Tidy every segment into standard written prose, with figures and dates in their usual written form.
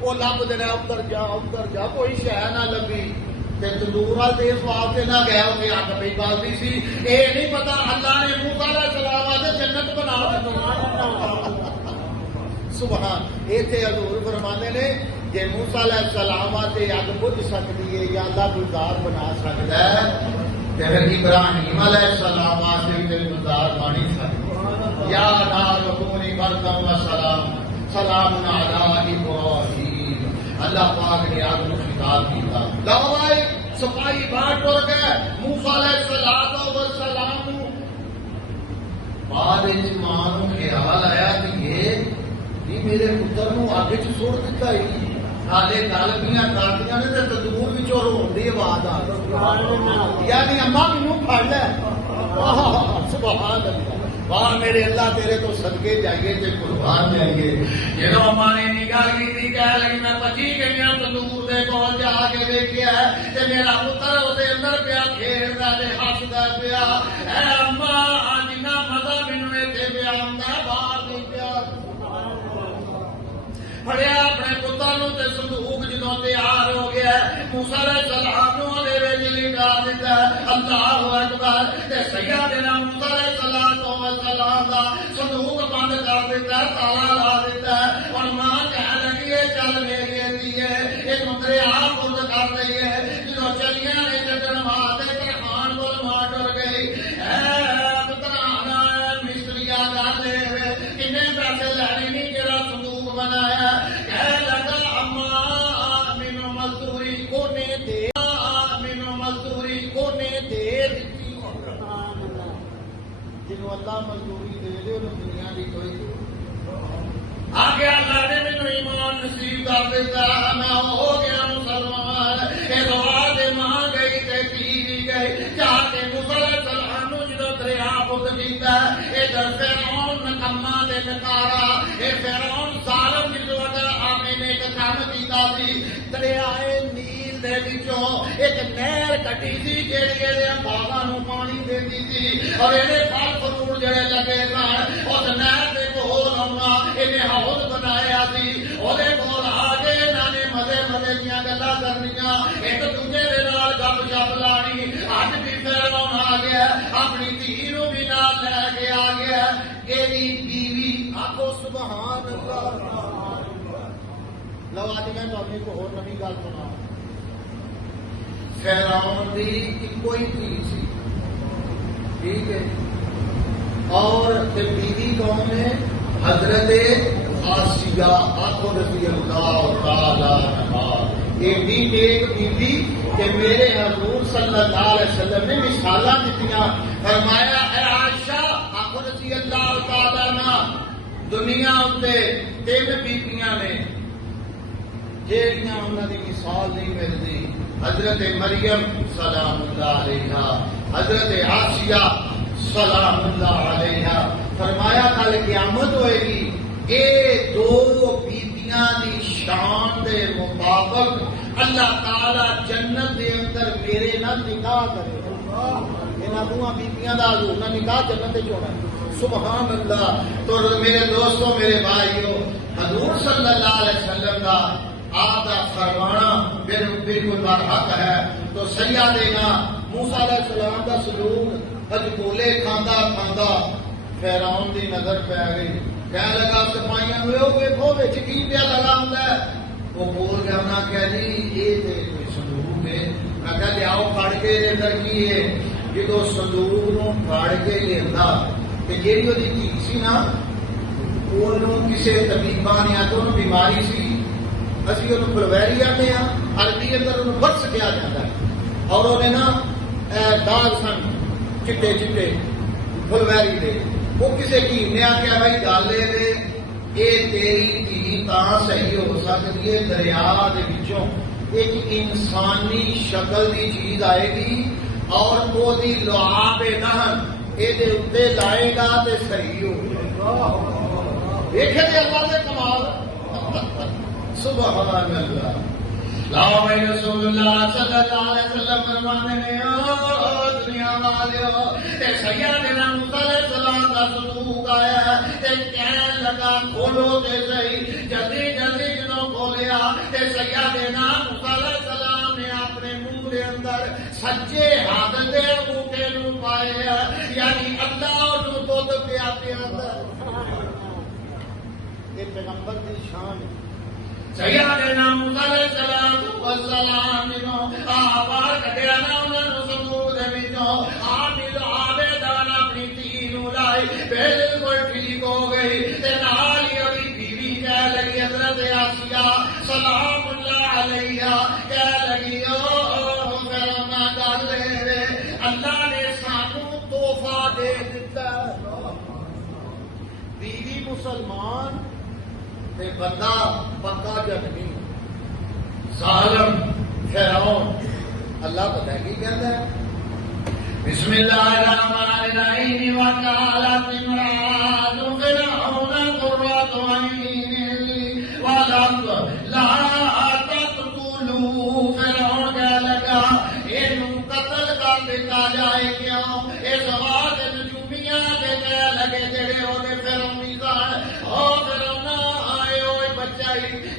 وہ لب دینا ادھر جا کوئی شہ نہ لبھی تندور والے اس واسطے نہ گیا کہ اگ پی بالتی سی یہ نہیں پتا اللہ نے موسیٰ علیہ السلام واسطے جنت بنا دی سبحان ایتھے حضور فرماندے نے جے موسیٰ علیہ السلام واسطے اگ بجھ سکتی ہے یا اللہ گلزار بنا سکتا ہے تے پھر ابراہیم علیہ السلام واسطے بھی گلزار بن سکتا یا نار کونی بردا و سلام سلام علی ابراہیم اللہ پاک نے آگ کو خطاب کیا لو بھائی سپاہی باہر ٹر گئے موسیٰ علیہ السلام بعد ماں نو خیال آیا کہ یہ میرے پتر نو آگے چھوڑ دیتا ہی حالے گلبیاں کردیاں نے تے تندور وچوں رون دی آواز آ رہی یعنی اماں مینوں پھڑ لے سبحان اللہ واہ میرے اللہ تیرے تو صدقے جائیے تے قربان جائیے جدوں اماں نے نگاہ کی کہہ لگی میں بچی گئی ہاں تندور دے کول جا کے دیکھیا تے میرا پتر اس دے اندر پیا کھیلدا تے ہسدا پیا اے اماں جنہ مزہ مینوں ایتھے پیا آندا باہر نہیں پیا پڑیا اپنے پتر نو تے صندوق جدوں تیار ہو گیا موسیٰ علیہ السلام نو دے وچ لٹا دتا اللہ اکبر تے سیدنا موسیٰ علیہ السلام دا صندوق بند کر دیتا تالا لا دیتا اور ماں کہہ لگی ہے چل میری دیے ایک دریا خود کر رہی ہے جدوں چلیاں نے چکن واسطے ترخان کو ماں ٹر گئی مستریا گل کنے پیسے لینے نہیں جڑا صندوق بنایا کہہ لگا اما مینوں مزدوری کونے دے مینوں مزدوری کونے دے دتی جنوں اللہ مزدوری دے دے انہوں دنیا کی کوئی آگے اللہ نے مینوں ایمان نصیب کر دیتا میں ہو گیا مسلمان اے دعا دے ماں گئی تے پی بھی گئی جا کے موسیٰ علیہ السلام نو جدوں دریا بند کیتا اے در فرعون نکما تے نکارا اے فرعون ظالم جدوں اگر آمے نے ایک کام کیتا سی دریائے نیل دے وچوں ایک نہر کٹی سی جیڑی اے باغاں نو پانی دیندی سی اور اے پھل فروٹ جڑے لگے سن اس نہر دے کول آਉਣਾ انہیں حوض بنایا سی اودے کول آ کے انہاں نے مزے مزے دیاں گلاں کرنیاں ایک دوجے دے نال گپ شپ لانی اج بھی فرعون آ گیا اپنی دھی نو بھی نال لے کے آ گیا ایدی بیوی آکھو سبحان اللہ لو آج میں تمہیں ایک اور نئی گل سنا فرعون دی ایکو ہی دھی سی ٹھیک ہے اور بیوی کون ہے حضرت آسیہ آنکھوں رضی اللہ تعالی عنہا ایڈی نیک بیوی کہ میرے حضور صلی اللہ علیہ وسلم نے مثالاں دتیاں فرمایا اے عائشہ آنکھوں رضی اللہ تعالی عنہا دنیا اتے تین بیبیاں نے جیڑیاں انہاں دی مثال نہیں ملتی حضرت مریم سلام اللہ علیہا حضرت آسیہ سلام اللہ علیہ فرمایا کل قیامت ہوئے گی یہ دو بیبیاں دی شان دے مطابق اللہ تعالی جنت دے اندر میرے نال نکاح کرے انہاں دوہاں بیبیاں دا حضور نال نکاح جنت وچ ہونا سبحان اللہ تو میرے دوستوں میرے بھائیو حضور صلی اللہ علیہ وسلم دا آپ کا فرمانا بالکل برحق ہے تو سیدنا موسیٰ علیہ السلام کا سلوک اج بولے کھاندا کھاندا فرعون دی نظر پی گئی کہنے لگا سپاہیاں ویکھو وچ کی پیا لگا ہوندا ہے وہ بول گیا انہاں کہا جی یہ تے کوئی صندوق ہے میں کہا لیاؤ پڑھ کے اندر کی ہے جدوں صندوق نو پڑھ کے لیندا تے جیڑی اودی دھی سی نا اونوں کسے طبیباں نے آکھیا اونوں بیماری سی اسی انہوں پلویری آتے ہیں عربی اندر انہوں برس کیا جاتا ہے اور انہیں نا داغ سن چٹے چٹے پلویری دے وہ کسے کی نے آکیا بھائی گالے دے یہ تیری دھی تاں صحیح ہو سکتی ہے دریا دے وچوں ایک انسانی شکل دی چیز آئے گی اور وہ دی لعاب نہر یہ دے اتے لائے گا تے صحیح ہو جائے گا دیکھے دے اللہ دے کمال سبحان اللہ لا بھائی رسول اللہ صلی اللہ علیہ وسلم فرمانے نے دنیا والیو تے سیدنا موسیٰ علیہ السلام کا صندوق آیا تے کہنے لگا کھولو تے صحیح جلدی جلدی جدوں کھولیا سیدنا موسیٰ علیہ السلام نے اپنے منہ کے اندر سچے ہاتھ دے انگوٹھے نو پائے، یعنی اللہ نو دودھ پیا اندر۔ یہ پیغمبر کی شان ہے۔ سیدنا موسیٰ علیہ السلام نو آبار کٹیا نا انہوں نے سمود وچوں عامل عابدان اپنی دھی نو لائی، بالکل ٹھیک ہو گئی تے نال ہی وہی بیوی کہہ لگی حضرت آسیہ سلام اللہ علیہ کہہ لگی او فرما گل ہے اللہ نے سانو تحفہ دے دیتا، بیوی مسلمان تے بندہ پکا جنمی ظالم فرعون۔ اللہ پتہ کی کہتا ہے بسم اللہ الرحمن الرحیم وقالت امرأۃ فرعون قرۃ عین لی ولم لا تقتلوا، فرعون کہہ لگا اینو قتل کر دتا جائے کیوں؟ اس بات نجومیاں دے کہہ لگے جڑے اونے فرعونی سن، او فرعون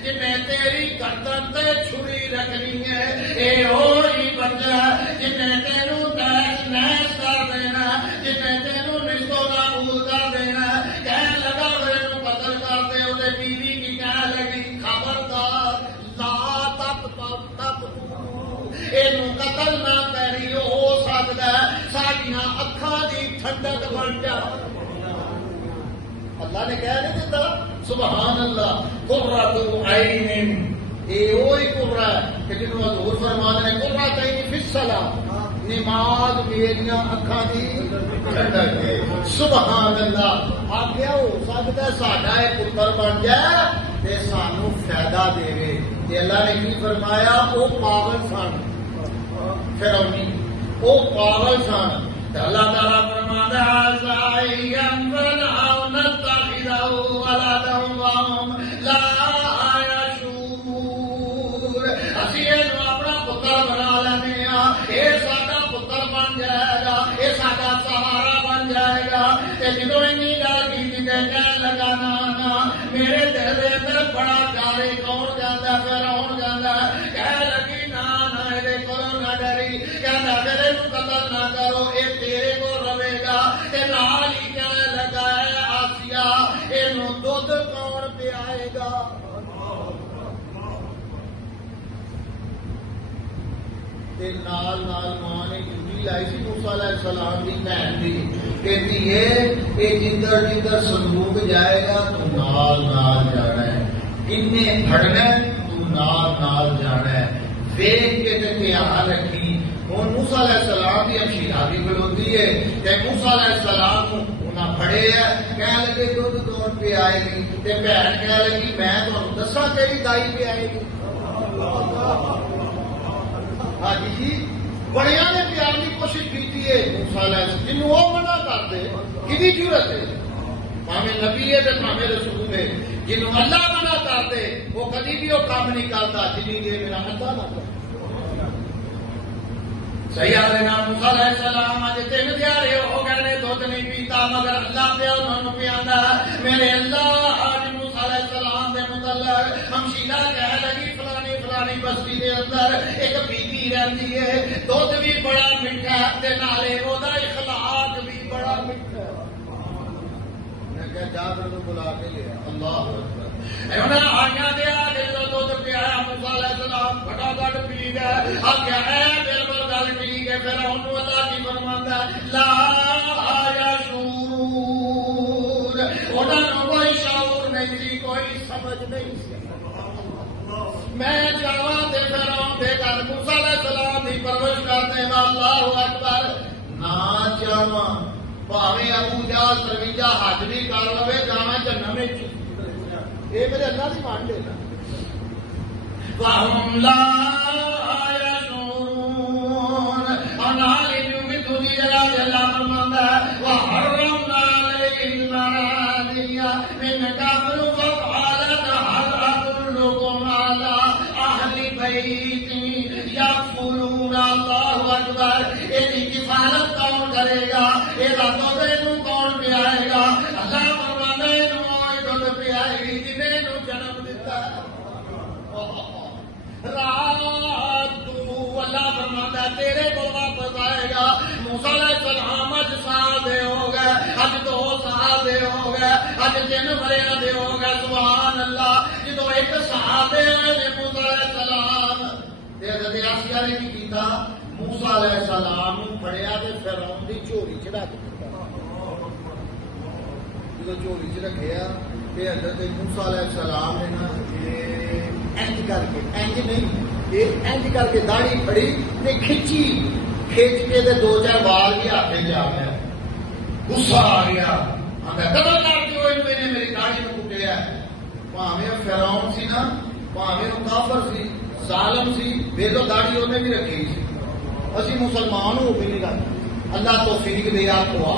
جنہیں تیری گردن تے چھری رکھنی ہے، اے وہی بچہ جنہیں تینوں تیش نیش کر دینا، جنہیں تینوں نشتوں نابود کر دینا، کہنے لگا میرے قتل کر دے۔ وہ بیوی کی کہنے لگی خبردار لا تب یہ قتل نہ کری، ہو سکتا ہے ساڈیاں اکھاں دی ٹھنڈک بن جائے۔ اللہ نے کہہ نہیں دیتا سبحان اللہ قرۃ عین، یہ وہی قرہ ہے کہ جنہوں حضور فرماتے ہیں قرۃ عین فی الصلاۃ، نماز میریاں اکھاں دی ٹھنڈک ہے۔ سبحان اللہ، آگیا ہو سکتا ہے ساڈا ایک پتر بن جائے تے سانو فائدہ دے۔ تے اللہ نے کی فرمایا وہ پاگل سن فرعونی، وہ پاگل سن۔ اللہ تعالیٰ فرماتا ہے فرعون اتخذ ولدا وهم لا يشعرون، اسی اینو اپنا پتر بنا لینے ہاں، یہ ساڈا پتر بن جائے گا، یہ ساڈا سہارا بن جائے گا۔ تے جدوں اینی گل کیتی تے کہن لگا نا نا میرے دل دے اندر بڑا ڈر ہے، کون کہندا فرعون کہندا، کہہ لگی نا نا اے کولوں نہ ڈری، کہندا اگر اینو قتل نہ کرو اے تیرے کو رہے گا، تے نال ہی کہنے لگا ہے آسیہ اینو دودھ کون پئائے گا؟ تے نال نال ماں نے چنگی لائی سی موسیٰ علیہ السلام کی بہن دی، کہتی ہے کہ جدھر جدھر صندوق جائے گا تو نال نال جانا ہے، کنے پھڑنا تو نال نال جانا ہے، دیکھ کے تے خیال رکھی۔ ہوں موسیٰ علیہ السلام کی ہمشیرہ بھی کھلوتی ہے تے موسیٰ علیہ السلام کو انہاں پڑھے ہے، کہنے لگے دودھ کون پہ آئے گی؟ تے بہن کہنے لگی میں تمہیں دساں تیری دائی پہ آئے گی۔ ہاں جی بڑیاں نے پیار کی کوشش کی ہے موسیٰ علیہ السلام، جنوں وہ منع کر دے کدی ضرورت ہے؟ بھاویں نبی ہے تے بھاویں رسول ہے، جنوں اللہ منع کر دے وہ کدی بھی وہ کام نہیں کرتا جنی دے میرا اللہ نہ کرے۔ سیدنا موسیٰ علیہ السلام اج 3 دیہڑے ہو گئے نے دودھ نہیں پیتا مگر اللہ پہ انہوں پیاندا، میرے اللہ آج موسیٰ علیہ السلام دے متعلق ہمشیرہ کہہ لگی فلانی فلانی بستی دے اندر ایک بیوی رہتی ہے، دودھ بھی بڑا میٹھا تے نالے او دا اخلاق بھی بڑا میٹھا۔ میں کہا جا کر بلا کے لیا اللہ اکبر، انہیں آگیا دیا جلد دودھ پیایا موسیٰ علیہ السلام پھٹافٹ پی گئے، آگیا اے بالکل گل ٹھیک ہے، پھر انہوں اللہ کی فرماندا لا یشعرون، انہوں نے کوئی شعور نہیں سی، کوئی سمجھ نہیں سی۔ میں چاہواں تے فرعون دے گل موسیٰ علیہ السلام دی پرورش کرنے والا اللہ اکبر، نہ چاہواں بھاویں ابو جہل 53 حج بھی کر لوے جانا جہنم وچ، یہ میرے اللہ کی مان لینا۔ وَهُمْ لَا يَشْعُرُونَ، اور نال ہی بھی دوسری جگہ اللہ فرماتا ہے وَحَرَّمْنَا عَلَيْهِ الْمَنَادِيَ مِنْ قَبْلُ فَقَالَتْ هَلْ أَدُلُّكُمْ عَلَىٰ أَهْلِ بَيْتٍ يَكْفُلُونَ، اللہ اکبر، اس کی کفالت کون کرے گا؟ یہ دودھ کون پئائے گا؟ اللہ فرماتا ہے جنہیں جنم دیتا ہے۔ رات تو اللہ فرماتا تیرے کو واپس آئے گا. موسیٰ علیہ السلام اج سادے ہو گئے, اج دو سادے ہو گئے, اج 3 بڑے دے ہو گئے. سبحان اللہ. جدو ایک صحابے ہوئے نے موسیٰ علیہ السلام تے حضرت آسیہ نے کی کیتا, موسیٰ علیہ السلام پھڑیا تے فرعون دی چوری چ رکھ دتا. جدو چوری چ رکھیا تے حضرت موسیٰ علیہ السلام نے نا انج کر کے, انج نہیں یہ انج کر کے داڑھی پھڑی تے کھچی, کھچ کے تے 2-4 بال بھی ہاتھ میں آ گیا. غصہ آ گیا, آتا قتل کر کے ہوئے میں نے میری داڑھی کو کٹیا. پاویں فرعون سی نا, پاویں کافر سی, ظالم سی, بے تو داڑھی انہیں بھی رکھی سی. اسی مسلمان ہو بھی نہیں رکھتے. اللہ توفیق دے آپ کو.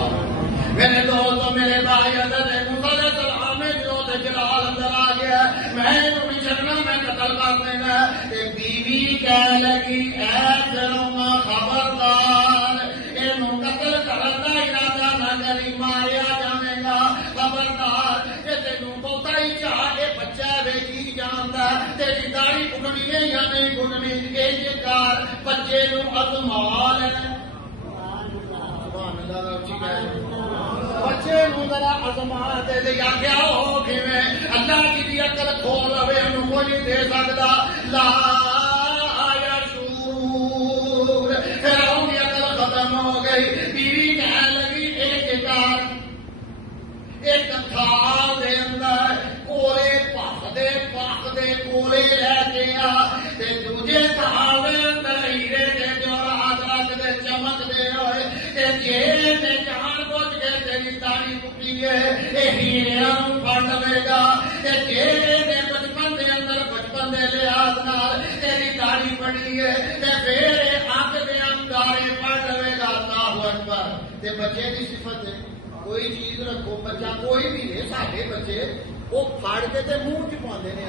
میرے دوستوں میرے بھائی حضرت موسیٰ علیہ السلام نے جو جلال اندر آ گیا, میں نہیں چھڑنا, میں قتل کر دینا. بیوی کہنے لگی اے فرعون خبردار, اینوں قتل کرن دا ارادہ نہ کری, ماریا جانے گا. خبردار کہ تینوں بہتا ہی چاہ یہ بچہ ویچی جاندا, تیری داڑھی اگنی ہے یا نہیں اگنی, انج کر بچے نوں ازما لے. سبحان اللہ. بچے نوں ذرا ازما دے دے یا کیا ہو کیویں اللہ کی عقل کھول لوے انہوں کوئی نہیں دے سکتا. لا آیا شور فرعون کی عقل ختم ہو گئی. بیوی کہنے لگی ایک کار ایک تھال دے اندر کولے پاکدے کولے لے کے آ, تے دوجے تھال دے اندر ہیرے کے جوہرات رکھ دے چمک دے ہوئے, تے جے تے جان بوجھ کے تیری داڑھی ٹوٹی ہے اے ہیریاں نوں پھڑ لے گا, تے جے تے بچپن دے اندر بچپن دے لحاظ نال تیری داڑھی بڑی ہے تے پھر اگ دے انگارے پھڑ لے گا. اللہ اکبر. تے بچے دی صفت ہے کوئی چیز رکھو, بچہ کوئی بھی ہے, سارے بچے وہ پھاڑ کے تے منہ چ پاندے نے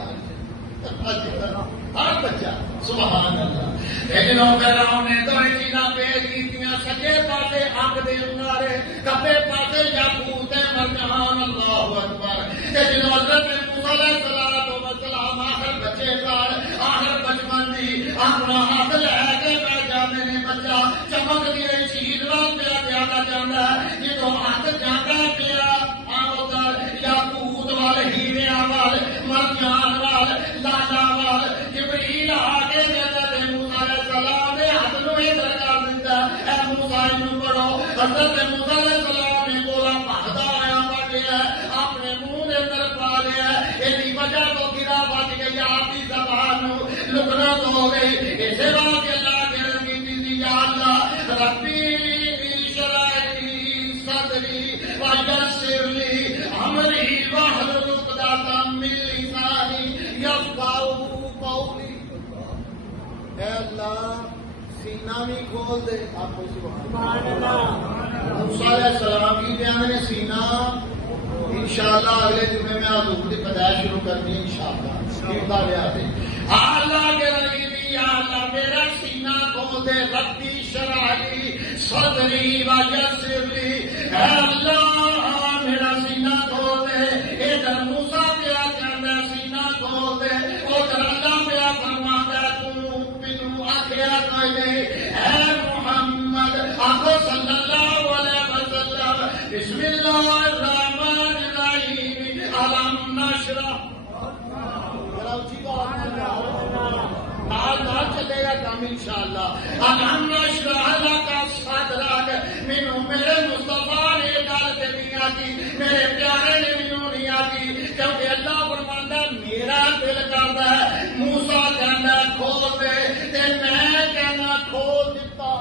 ہر بچہ. سبحان اللہ. لیکن فرعون نے دو چیزاں پیش کیتیاں, سجے پاسے اگ دے انگارے, کھبے پاسے یاقوت مرجان. اللہ اکبر. لیکن حضرت موسیٰ علیہ السلام آخر بچے پر آخر بچپن دی اپنا ہاتھ لے کے بیٹھ جاندے نے. بچہ چمک دی رہی چیز وال پیا جانا چاہتا ہے, جدو ہاتھ جانا پیا ادھر یاقوت وال, ہیرے وال, مرجان وال, لالا وال, جبریل آ کے حضرت موسیٰ علیہ السلام نے ہاتھ نو ادھر کر دیتا. اے موسیٰ نو پڑھو. حضرت موسیٰ علیہ السلام نے گولا بھاگدا آیا پڑ گیا, اپنے منہ دے اندر پا لیا. ایسی وجہ تو گرا بچ گئی, آپ کی زبان لکنا تو ہو گئی. اسے واسطے اللہ کے رنگی دی یا اللہ ربی اشرح لی صدری ویسر لی امری واحلل عقدۃ من لسانی یفقہوا قولی. اے اللہ سینہ بھی کھول دے. آپ کو سبحان اللہ. موسیٰ علیہ السلام کی بیان نے سینہ انشاءاللہ اگلے جمعے میں حضور کی پیدائش شروع کرنی ہے انشاءاللہ. اللہ کے نبی یا اللہ میرا سینہ کھول دے. ربی اشرح لی صدری ویسر لی. اے اللہ میرا سینہ کھول دے. ادھر موسیٰ پیا کہندا سینہ کھول دے, ادھر اللہ پیا فرماتا تو مینوں آکھیا کوئی نہیں. اے محمد آخو صلی اللہ علیہ وسلم بسم اللہ الرحمن الرحیم الم نشرح. نال چلے گا کام انشاءاللہ. الم نشرح لک صدرک. مینوں میرے مصطفیٰ نے گل تے نہیں آتی, میرے پیارے نے مینوں نہیں آتی, کیونکہ اللہ فرماندا میرا دل کردا ہے. موسیٰ کہندا کھول دے تے میں کہنا کھول دیتا.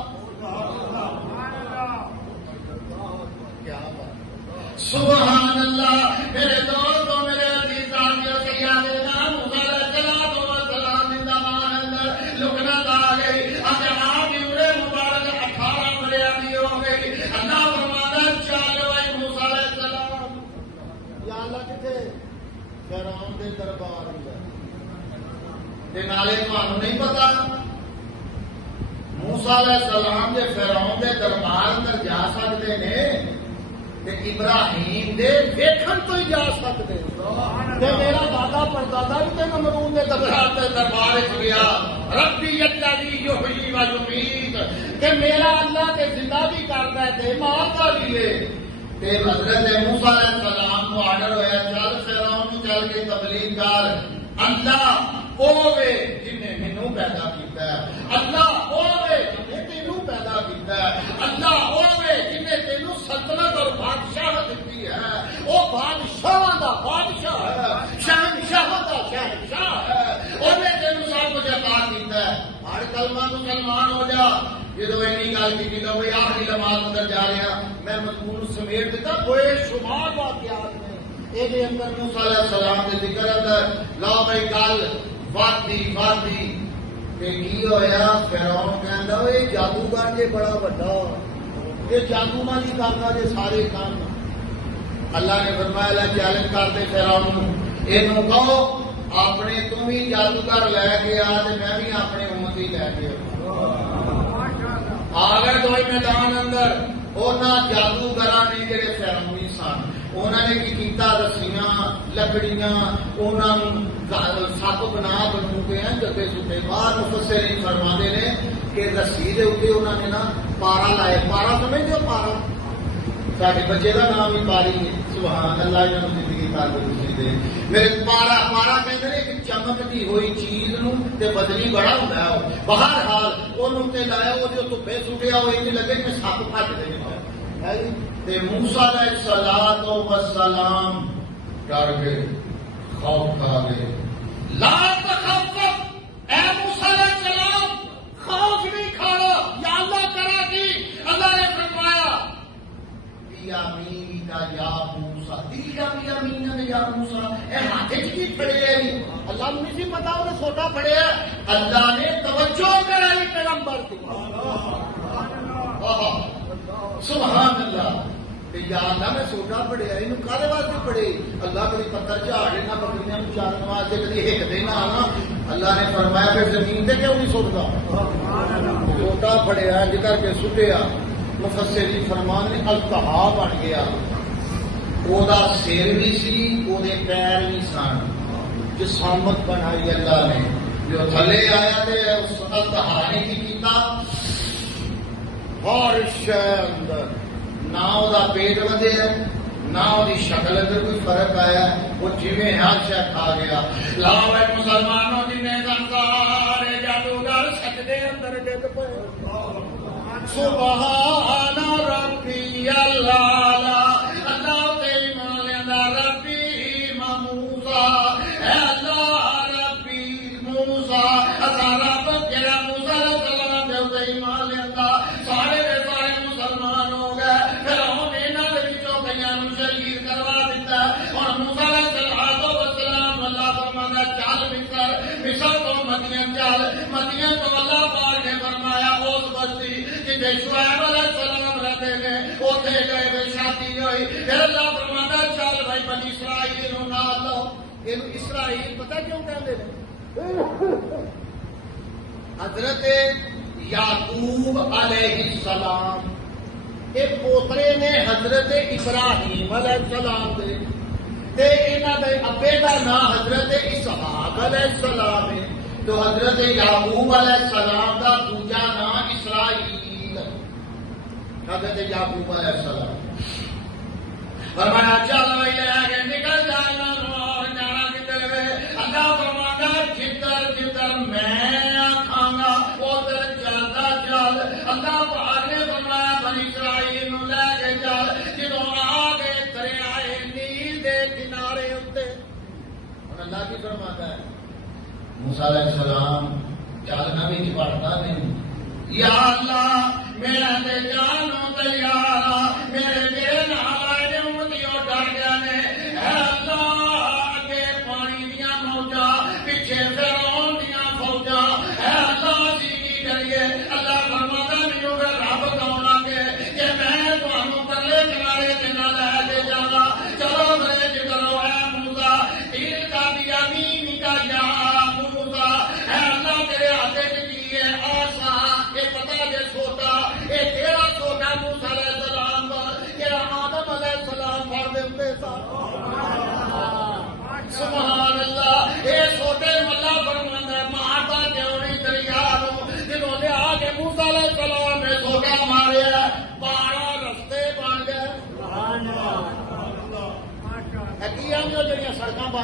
سبحان اللہ. میرے دوستوں میرے عزیز ساتھیوں سیدنا موسیٰ علیہ السلام زندہ مان اندر لکنت آ گئی. اچھا آپ کی عمر مبارک 18 بڑے دی ہو گئی. اللہ فرماتا چلو اے موسیٰ علیہ السلام. یا اللہ کتے فرعون دے دربار اندر تے نالے تانوں نہیں پتا موسیٰ علیہ السلام دے فرعون دے دربار اندر جا سکتے نے. تے ابراہیم دے ویکھن تو ہی جا سکتے تے میرا دادا پردادا بھی تے نمرود دے دربار وچ گیا ربی الذی یحیی و یمیت کہ میرا اللہ تے زندہ بھی کردا ہے تے ماردا بھی ہے تے حضرت موسیٰ علیہ السلام کو آرڈر ہویا چل فرعون نوں چل کے تبلیغ کر اللہ اوے جنہیں مینوں پیدا کیتا ہے اللہ اوے جنہیں تینوں پیدا کیتا ہے اللہ اوے جنہیں تینوں سلطنت اور بادشاہت دتی ہے وہ بادشاہاں دا بادشاہ ہے شہنشاہ دا شہنشاہ ہے انہیں تینوں سب کچھ عطا کیتا ہے ہر کلمہ مسلمان ہو جا جدو اینی گل کی کہ بھئی آخری نماز اندر جا رہا میں مضمون سمیٹ دیتا بے شمار واقعات نے یہ اندر موسیٰ علیہ السلام کے ذکر اندر لا بھائی گل وادی کہ کی ہویا فرعون کہندا اے جادوگر جے بڑا بڑا یہ جادو نہ نہیں کرتا جے سارے کام اللہ نے فرمایا چیلنج کرتے فرعون اینو کہو اپنے تم ہی جادوگر لے کے آ تے میں بھی اپنے امتی لے کے آ گئے تو میدان اندر انہاں جادوگراں نے جڑے فرعونی سن انہوں نے کی کیتا رسیاں لکڑیاں انہوں سپ بنا بنو کے ہیں جبے ستے باہر مفسرین فرماتے ہیں کہ رسی دے اوپر انہوں نے نا پارا لائے پارا سمجھتے ہو پارا سارے بچے کا نام ہی پاری ہے سبحان اللہ انہوں نے زندگی تندرستی دے میرے پارا پارا کہتے ہیں کہ چمکتی ہوئی چیز نو تے بدلی بڑا ہوتا ہے بہرحال انہوں تے لایا وہ جو دھوپے سٹیا وہ انج لگے کہ سپ بھجتے ہیں تے موسیٰ علیہ السلام ڈر گئے خوف کھا گئے لا تخف اے موسیٰ علیہ السلام خوف نہیں کھانا یا اللہ کرا کی اللہ نے فرمایا بیامین کا یا موسیٰ دیا بیامین یا موسیٰ اے ہاتھے کی پڑے ہیں اللہ نے نہیں پتا انہیں سوٹا پڑے ہے اللہ نے توجہ کرائی پیغمبر کی سبحان اللہ یا اللہ میں سوٹا پڑھیا یہ کالے واسطے پڑھے اللہ کبھی پتھر جھاڑے نہ بکریاں چارن واسطے کبھی ہک دے نہ آنا اللہ نے فرمایا پھر زمین تے کیوں نہیں سٹتا سوٹا پڑھیا جدھر کے سٹیا مفسرین فرمان نے التہا بن گیا وہ سر بھی سی وہ پیر بھی سن جسامت بنائی اللہ نے جو تھلے آیا تے اس التہا نے کی کیتا ہر شے اندر نہ وہ پیٹ ودے ہے نہ وہ شکل اندر کوئی فرق آیا وہ جویں ہر شے کھا گیا لاؤ اے مسلمانوں جنہیں سارے جادوگر سجدے اندر ڈگ پئے سبحان ربی اللہ اللہ تیری مالیاں ربی موسیٰ اے اللہ ربی موسیٰ اللہ رب جڑا موسیٰ علیہ السلام دے اوتے ایمان لیندا سارے دے سارے مسلمان ہو گئے پھر ہن انہاں دے وچوں کئیاں نوں شہید کروا دتا اور موسیٰ علیہ السلام اللہ فرمایا چل مصر تو مدین تو اللہ پاک نے فرمایا اس بستی جتنے شعیب علیہ السلام رہتے ہیں اوتھے گئے بے شادی ہوئی پھر اللہ فرمایا چل بھائی بنی اسرائیل نوں نال لو یہ اسرائیل پتہ کیوں کہندے نے حضرت یعقوب علیہ السلام یہ پوترے نے حضرت ابراہیم علیہ السلام دے تے انہاں دے ابے دا نام حضرت اسحاق علیہ السلام ہے تو حضرت یعقوب علیہ السلام کا دوجا نام اسرائیل حضرت یعقوب علیہ السلام فرمایا چل بھائی آگے نکل جانا اور جانا کدھر وے اللہ فرمایا جدھر جدھر میں آکھاں گا ادھر چلتا چل اللہ پاک نے فرمایا بنی اسرائیل نوں لے کے چل جدوں آ گئے دریائے نیل دے کنارے اتے اور اللہ کی فرماتا ہے موسیٰ علیہ السلام چالنا بھی پڑھتا نہیں یا اللہ میرا دے جانو تیارا میرے دے نال دے امتیوں ڈر گیا نے اے اللہ اگے پانی دیاں موجاں پیچھے فرعون دیاں فوجاں اے اللہ جی کی کریے اللہ فرماتا مینوں پھر رب کون لگے کہ میں تانوں پرلے کنارے تے نہ لے کے جاواں چلو میرے جدرو اے موسیٰ تیر کا بیامین کا یا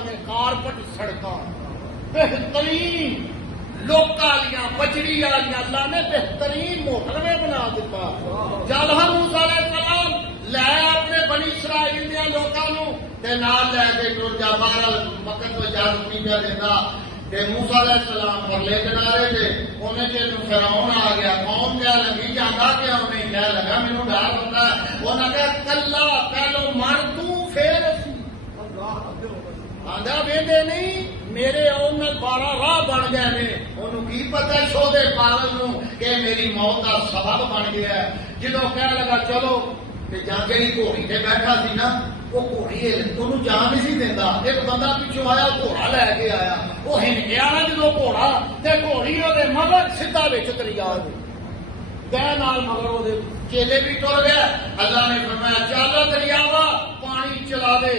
نے کارپٹ سڑکاں بہترین لوکاں والیاں بجری والیاں اللہ نے بہترین موٹر وے بنا دیتا. جل موسیٰ علیہ السلام لے اپنے بنی اسرائیل دے لوکاں نو تے نال لے کے ٹر جا. بہرحال وقت تو اجازت نہیں پیا دیتا کہ موسیٰ علیہ السلام پرلے کنارے تھے. انہیں چیز فرعون آ گیا. قوم کیا لگی جانا کیا انہیں کیا لگا مینوں ڈر ہوتا ہے. انہیں کہا کلا پہلو مر تو پھر اسی آدھا ویندے نہیں میرے آن نال 12 راہ بن گئے نے. انہوں کی پتہ شودے پاگل نو کہ میری موت کا سبب بن گیا ہے. جدو کہہ لگا چلو جہاں جی گھوڑی سے بیٹھا سی نا وہ گھوڑی انہوں جان نہیں سی دینا. ایک بندہ پیچھوں آیا گھوڑا لے کے آیا. وہ ہنکیا نا جدو گھوڑا تے گھوڑی وہ مگر سیدھا بچ دریا گئے نال مگر وہ چیلے بھی ٹر گئے. اللہ نے فرمایا چل دریا وا پانی چلا دے.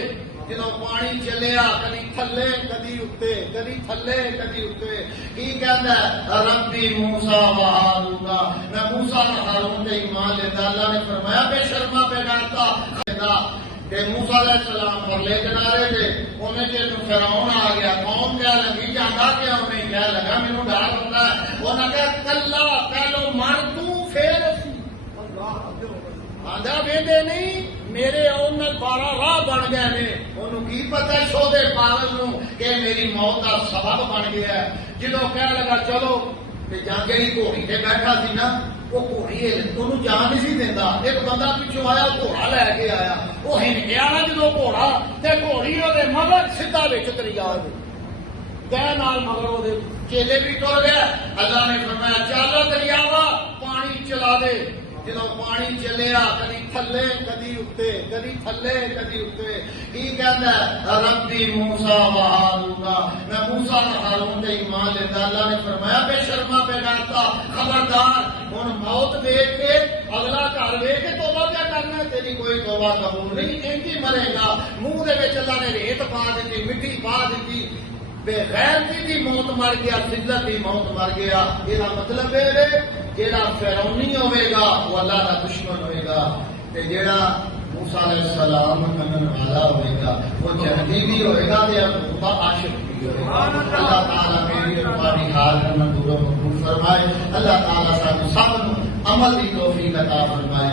جدو پانی چلیا کدی تھلے کدی اتنے کدی تھلے کدی اتنے. کی کہندا ہے ربی موسیٰ و ہارون. میں موسیٰ و ہارون تے ایمان لیتا. اللہ نے فرمایا بے شرما بے غیرتا کہ موسیٰ علیہ السلام پرلے کنارے تھے. انہیں چیز فرعون آ گیا. قوم کیا لگی جانا کیا انہیں کیا لگا مینوں ڈر ہوتا ہے. انہیں کہا کلا پہلو مر تو پھر اسی آدھا ویندے نہیں میرے آن نال 12 راہ بن گئے نے. انہوں کی پتہ شودے پاگل نو کہ میری موت کا سبب بن گیا ہے. جدو کہہ لگا چلو جہاں جی گھوڑی سے بیٹھا سی نا وہ گھوڑی انہوں جان نہیں سی دینا. ایک بندہ پیچھوں آیا گھوڑا لے کے آیا. وہ ہنکیا نا جدو گھوڑا تے گھوڑی وہ مگر سیدھا بچ دریا گئے نال مگر وہ چیلے بھی ٹر گئے. اللہ نے فرمایا چل دریا وا پانی چلا دے. جدو پانی چلیا کدی تھلے کدی اتنے کدی تھلے کدی اتنے. کی کہندا ہے ربی موسیٰ و ہارون. میں موسیٰ و ہارون تے ایمان لیتا. اللہ نے فرمایا بے شرما بے غیرتا خبردار ہن موت دیکھ کے اگلا گھر ویکھ کے توبہ کیا کرنا. تیری کوئی توبہ قبول نہیں. انج ہی مرے گا. منہ دے وچ اللہ نے ریت پا دیتی مٹی پا دیتی. بے غیرتی دی موت مر گیا ذلت دی موت مر گیا. یہ مطلب ہے جیڑا فرعونی ہوئے گا وہ اللہ کا دشمن ہوئے گا تے جیڑا موسیٰ علیہ السلام منن والا ہوئے گا وہ جنتی بھی ہوئے گا تے خدا عاشق بھی ہوئے گا. اللہ تعالیٰ میری تمہاری حال کو منظور و مقبول فرمائے. اللہ تعالیٰ سب عمل کی توفیق عطا فرمائے.